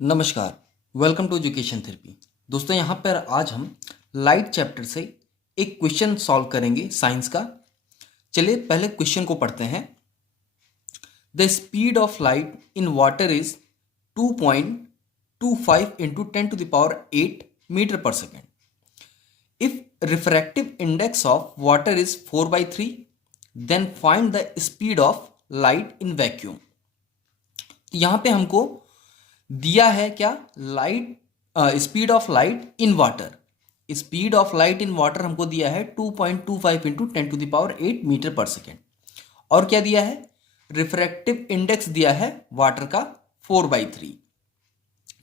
नमस्कार। Welcome to education therapy. दोस्तों, यहाँ पर आज हम लाइट चैप्टर से एक क्वेश्चन सॉल्व करेंगे साइंस का। चलिए पहले क्वेश्चन को पढ़ते हैं। The speed of light in water is 2.25 into 10⁸ metre per second. If refractive index of water is 4/3, then find the speed of light in vacuum. यहाँ पे हमको दिया है क्या? Light speed of light in water. Speed of light in water हमको दिया है 2.25 into 10⁸ metre per second. और क्या दिया है? रिफ्रैक्टिव इंडेक्स दिया है वाटर का 4/3।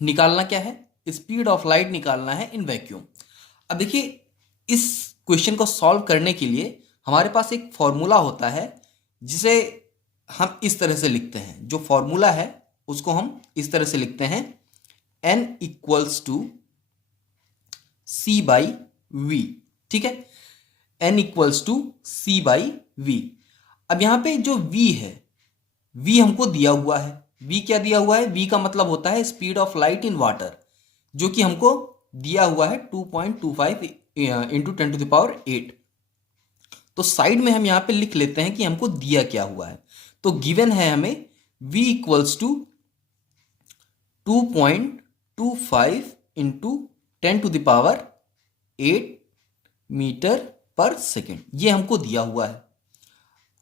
निकालना क्या है? स्पीड ऑफ लाइट निकालना है इन वैक्यूम। अब देखिए, इस क्वेश्चन को सॉल्व करने के लिए हमारे पास एक फॉर्मूला होता है जिसे हम इस तरह से लिखते हैं। जो फॉर्मूला है उसको हम इस तरह से लिखते हैं, n इक्वल्स टू C/V। ठीक है, n इक्वल्स टू C/V। अब यहां पे जो V है, V हमको दिया हुआ है। V क्या दिया हुआ है? V का मतलब होता है speed of light in water, जो कि हमको दिया हुआ है 2.25 इंटू 10⁸। तो साइड में हम यहां पे लिख लेते हैं कि हमको दिया क्या हुआ है। तो गिवन है हमें V equals to 2.25 into 10⁸ metre per second, ये हमको दिया हुआ है।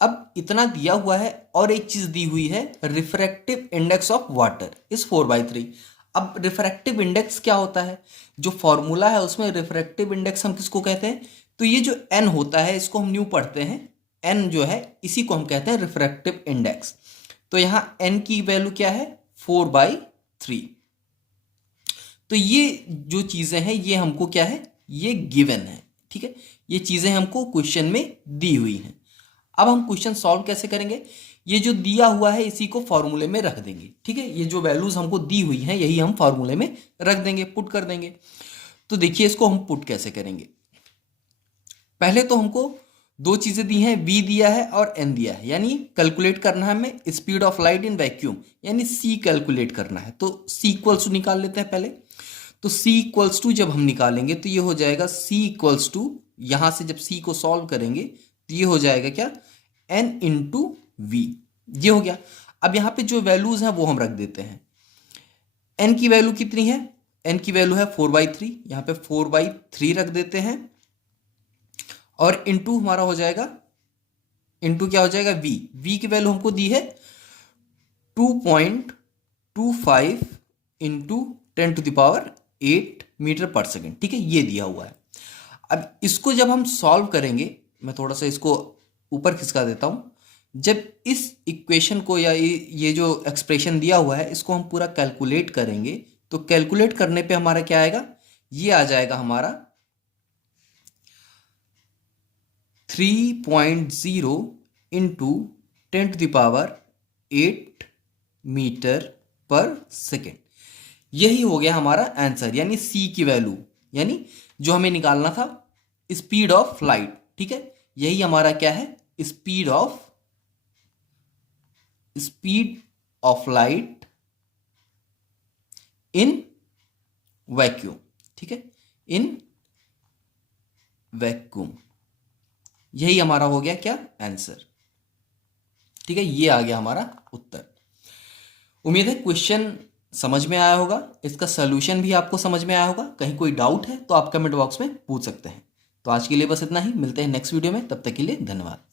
अब इतना दिया हुआ है और एक चीज दी हुई है, refractive index of water is 4/3। अब रिफ्रैक्टिव इंडेक्स क्या होता है? जो फॉर्मूला है उसमें रिफ्रैक्टिव इंडेक्स हम किसको कहते हैं? तो ये जो n होता है इसको हम न्यू पढ़ते हैं। n जो है इसी को हम कहते हैं रिफ्रैक्टिव इंडेक्स। तो यहां n की वैल्यू क्या है? 4/3। तो ये जो चीजें हैं ये हमको क्या है? ये गिवन है। ठीक है, ये चीजें हमको क्वेश्चन में दी हुई हैं। अब हम क्वेश्चन सॉल्व कैसे करेंगे? ये जो दिया हुआ है इसी को फॉर्मूले में रख देंगे। ठीक है, ये जो वैल्यूज हमको दी हुई हैं यही हम फॉर्मूले में रख देंगे, पुट कर देंगे। तो देखिए इसको हम पुट कैसे करेंगे। पहले तो हमको दो चीजें दी हैं, v दिया है और n दिया है, यानी कैलकुलेट करना है हमें speed of light in vacuum, यानी c कैलकुलेट करना है। तो c इक्वल्स टू निकाल लेते हैं पहले। तो c इक्वल्स टू जब हम निकालेंगे तो ये हो जाएगा c इक्वल्स टू, यहां से जब c को सॉल्व करेंगे तो ये हो जाएगा क्या? n into V. ये हो गया। अब यहां पे जो वैल्यूज हैं वो हम रख देते हैं। n की वैल्यू कितनी है? n की वैल्यू है 4/3, यहां पे 4/3 रख देते हैं। और इंटू हमारा हो जाएगा, इंटू क्या हो जाएगा? v। v की वैल्यू हमको दी है 2.25 इंटू 10⁸ मीटर पर सेकेंड। ठीक है, ये दिया हुआ है। अब इसको जब हम सॉल्व करेंगे, मैं थोड़ा सा इसको ऊपर खिसका देता हूं। जब इस इक्वेशन को या ये जो एक्सप्रेशन दिया हुआ है इसको हम पूरा कैलकुलेट करेंगे, तो कैलकुलेट करने पे हमारा क्या आएगा? ये आ जाएगा हमारा 3.0 इंटू 10⁸ मीटर पर सेकेंड। यही हो गया हमारा आंसर, यानी सी की वैल्यू, यानी जो हमें निकालना था स्पीड ऑफ लाइट। ठीक है, यही हमारा क्या है? Speed of light in vacuum. ठीक है, इन वैक्यूम, यही हमारा हो गया क्या? आंसर। ठीक है, ये आ गया हमारा उत्तर। उम्मीद है क्वेश्चन समझ में आया होगा, इसका सॉल्यूशन भी आपको समझ में आया होगा। कहीं कोई डाउट है तो आप कमेंट बॉक्स में पूछ सकते हैं। तो आज के लिए बस इतना ही, मिलते हैं नेक्स्ट वीडियो में, तब तक के लिए धन्यवाद।